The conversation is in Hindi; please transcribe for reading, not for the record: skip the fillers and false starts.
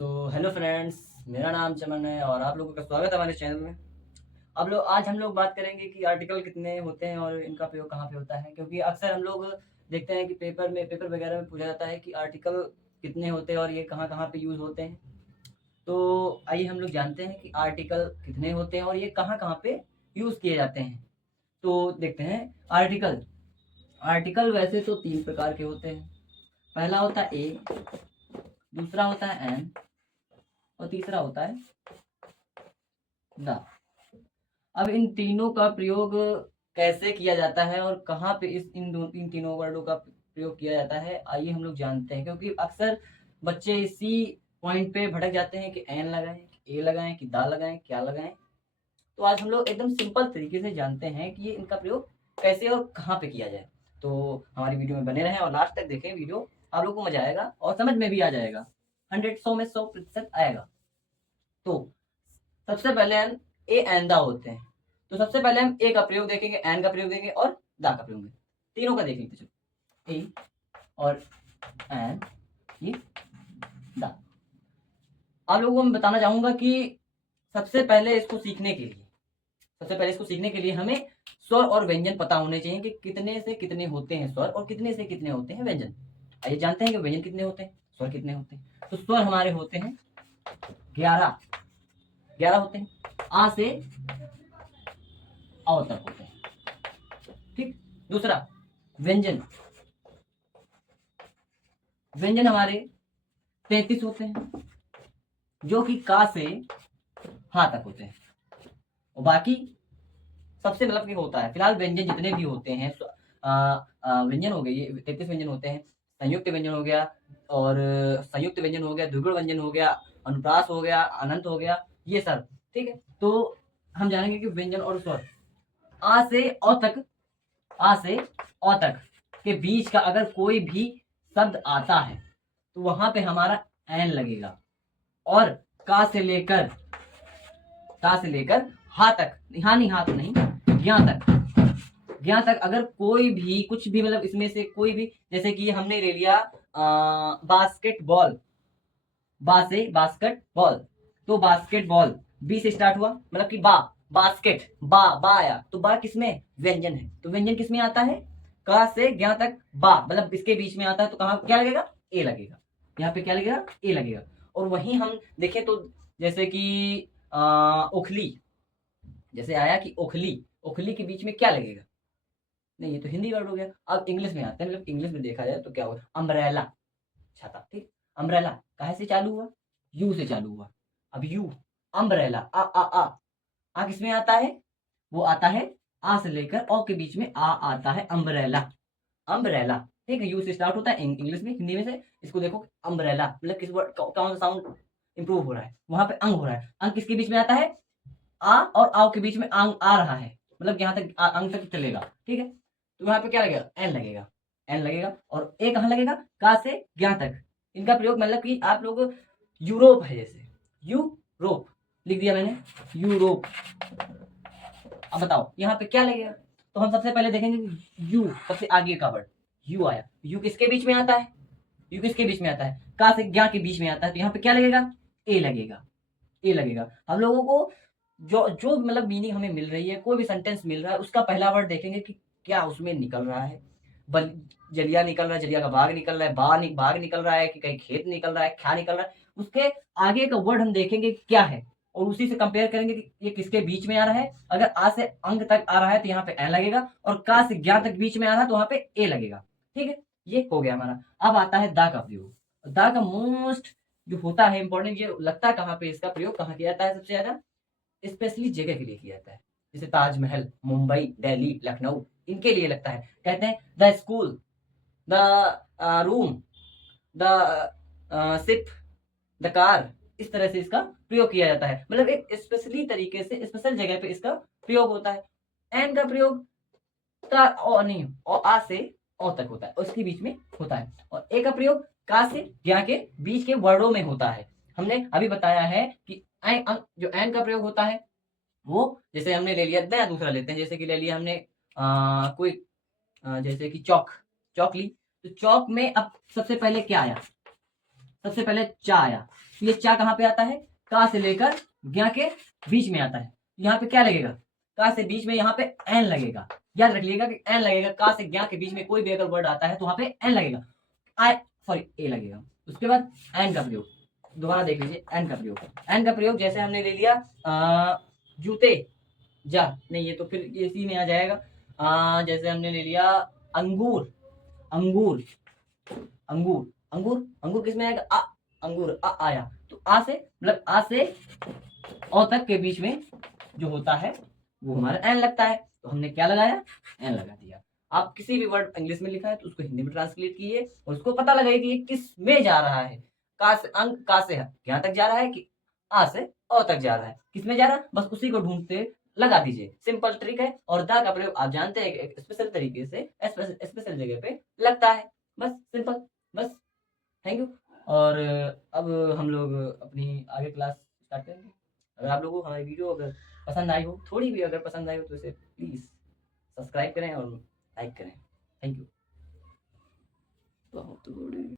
हेलो फ्रेंड्स, मेरा नाम चमन है और आप लोगों का स्वागत है हमारे चैनल में। अब लोग आज हम लोग बात करेंगे कि आर्टिकल कितने होते हैं और इनका प्रयोग कहाँ पे होता है, क्योंकि अक्सर हम लोग देखते हैं कि पेपर वगैरह में पूछा जाता है कि आर्टिकल कितने होते हैं और ये कहाँ कहाँ पे यूज़ होते हैं। तो आइए हम लोग जानते हैं कि आर्टिकल कितने होते हैं और ये कहाँ कहाँ पे यूज़ किए जाते हैं। तो देखते हैं आर्टिकल। आर्टिकल वैसे तो 3 प्रकार के होते हैं। पहला होता है ए, दूसरा होता है एन और तीसरा होता है द। अब इन तीनों का प्रयोग कैसे किया जाता है और कहाँ पे इन तीनों वर्डों का प्रयोग किया जाता है, आइए हम लोग जानते हैं। क्योंकि अक्सर बच्चे इसी पॉइंट पे भटक जाते हैं कि एन लगाएं, कि ए लगाएं, कि दा लगाएं, क्या लगाएं। तो आज हम लोग एकदम सिंपल तरीके से जानते हैं कि ये इनका प्रयोग कैसे और कहाँ पे किया जाए। तो हमारी वीडियो में बने रहें और लास्ट तक देखें वीडियो, आप लोग को मजा आएगा और समझ में भी आ जाएगा। 100 में 100% आएगा। तो सबसे पहले हम ए एंड दा होते हैं। तो सबसे पहले हम ए का प्रयोग देखेंगे, एन का प्रयोग देखेंगे और दा का प्रयोग देखेंगे। तीनों का देख लेते चलो। ए और एन, ये दा। आप लोगों को मैं बताना चाहूंगा कि सबसे पहले इसको सीखने के लिए हमें स्वर और व्यंजन पता होने चाहिए कि कितने से कितने होते हैं स्वर और कितने से कितने होते हैं व्यंजन। आइए जानते हैं कि व्यंजन कितने होते हैं, स्वर कितने होते हैं। तो स्वर हमारे होते हैं 11। 11 होते हैं। आ से औ तक होते हैं। ठीक। दूसरा, व्यंजन। व्यंजन हमारे 33 होते हैं, जो कि का से हा तक होते हैं। और बाकी सबसे मतलब कि होता है फिलहाल व्यंजन जितने भी होते हैं, व्यंजन हो गए, ये 33 व्यंजन होते हैं। संयुक्त व्यंजन हो गया, और संयुक्त व्यंजन हो गया, द्विगुण व्यंजन हो गया, अनुप्रास हो गया, अनंत हो गया, ये सब। ठीक है। तो हम जानेंगे कि व्यंजन और स्वर। आ से अ तक, आ से अ तक के बीच का अगर कोई भी शब्द आता है तो वहां पे हमारा एन लगेगा। और का से लेकर, का से लेकर हा तक, हाँ नहीं, हा तो नहीं, ज्ञा तक, ज्ञा तक अगर कोई भी कुछ भी मतलब इसमें से कोई भी, जैसे कि हमने ले लिया बास्केटबॉल, बा से बास्केट बॉल। तो बास्केट बॉल बी से स्टार्ट हुआ, मतलब कि बा, बास्केट, बा आया, तो बा किसमें, व्यंजन है। तो व्यंजन किसमें आता है, का से ज्ञा तक बा, मतलब इसके बीच में आता है तो कहाँ क्या लगेगा, ए लगेगा। यहाँ पे क्या लगेगा, ए लगेगा। और वहीं हम देखें तो जैसे कि ओखली, जैसे आया कि ओखली, ओखली के बीच में क्या लगेगा, नहीं ये तो हिंदी वर्ड हो गया। अब इंग्लिश में आते हैं, मतलब इंग्लिश में देखा जाए तो क्या होगा, अम्ब्रेला, छाता। ठीक। अम्ब्रेला कहाँ से चालू हुआ, यू से चालू हुआ। अब यू, अम्ब्रेला, आ किसमें आता है, वो आता है आ से लेकर ओ के बीच में आ आता है, अम्ब्रेला, अम्ब्रेला। ठीक है। यू से स्टार्ट होता है इंग्लिश में, हिंदी में से इसको देखो अम्ब्रेला, मतलब किस वर्ड कौन सा साउंड इंप्रूव हो रहा है, वहां पे अंग हो रहा है। अंग किसके बीच में आता है, आ और आओ के बीच में अंग आ रहा है, मतलब यहाँ तक अंग तक चलेगा। ठीक है। तो यहाँ पे क्या लगेगा, एन लगेगा, एन लगेगा। और ए कहाँ लगेगा, का से ज्ञा तक। इनका प्रयोग मतलब कि आप लोग, यूरोप है जैसे, यूरोप लिख दिया मैंने, यूरोप। अब बताओ यहाँ पे क्या लगेगा। तो हम सबसे पहले देखेंगे कि यू, सबसे आगे का वर्ड यू आया। यू किसके बीच में आता है, यू किसके बीच में आता है, का से ज्ञा के बीच में आता है। तो यहाँ पे क्या लगेगा, ए लगेगा, ए लगेगा। हम लोगों को जो जो मतलब मीनिंग हमें मिल रही है, कोई भी सेंटेंस मिल रहा है, उसका पहला वर्ड देखेंगे कि क्या उसमें निकल रहा है। बल, जलिया निकल रहा है, जलिया का बाग निकल रहा है, बाग निकल रहा है, कि कहीं खेत निकल रहा है, क्या निकल रहा है, उसके आगे का वर्ड हम देखेंगे क्या है, और उसी से कंपेयर करेंगे कि ये किसके बीच में आ रहा है। अगर आ से अंग तक आ रहा है तो यहाँ पे ए लगेगा, और का से ज्ञा तक बीच में आ रहा है तो वहां पे ए लगेगा। ठीक है। ये हो गया हमारा। अब आता है दा का प्रयोग। दा का मोस्ट जो होता है इंपॉर्टेंट, ये लगता है कहाँ पे, इसका प्रयोग कहाँ किया जाता है सबसे ज्यादा, स्पेशली जगह के लिए किया जाता है। जैसे ताजमहल, मुंबई, दिल्ली, लखनऊ, इनके लिए लगता है। कहते हैं the school, the room, the ship, the car, इस तरह से इसका प्रयोग किया जाता है। मतलब एक स्पेशली तरीके से स्पेशल जगह पे इसका प्रयोग होता है। एन का प्रयोग का ओ नहीं, ओ आ से ओ तक होता है, उसके बीच में होता है। और ए का प्रयोग का से ज्ञा के बीच के वर्डों में होता है। हमने अभी बताया है कि जो एन का प्रयोग होता है वो, जैसे हमने ले लिया, नया दूसरा लेते हैं, जैसे कि ले लिया हमने कोई जैसे कि चौक, चौक ली। तो चौक में अब सबसे पहले क्या आया, सबसे पहले चा आया, ये चा कहाँ पे आता है, का से लेकर ज्ञा के बीच में आता है। यहाँ पे क्या लगेगा, का से बीच में यहाँ पे एन लगेगा। याद रखिएगा कि एन लगेगा, का से ज्ञा के बीच में कोई भी अगर वर्ड आता है तो वहां पे एन लगेगा, आई सॉरी ए लगेगा। उसके बाद एन का प्रयोग, दोबारा देख लीजिए एन का प्रयोग। एन का प्रयोग जैसे हमने ले लिया जूते जा, नहीं ये तो फिर इसी में आ जाएगा। जैसे हमने ले लिया अंगूर, अंगूर अंगूर अंगूर अंगूर किस में आएगा, आ अंगूर आ आया, तो आ से मतलब आ से औ तक के बीच में जो होता है वो हमारा एन लगता है, तो हमने क्या लगाया, एन लगा दिया। आप किसी भी वर्ड इंग्लिश में लिखा है तो उसको हिंदी में ट्रांसलेट कीजिए और उसको पता लगाइए कि ये किस में जा रहा है। का से अंग, का से यहाँ तक जा रहा है कि आ से ओ तक जा रहा है, किस में जा रहा है, बस उसी को ढूंढते लगा दीजिए। सिंपल ट्रिक है। और दा का प्रयोग आप जानते हैं एक स्पेशल तरीके से स्पेशल जगह पे लगता है, बस सिंपल, बस। Thank you. और अब हम लोग अपनी आगे क्लास स्टार्ट करेंगे। अगर आप लोगों को हमारी वीडियो अगर पसंद आई हो, थोड़ी भी अगर पसंद आई हो, तो इसे प्लीज़ सब्सक्राइब करें और लाइक करें। Thank you. बहुत बड़ी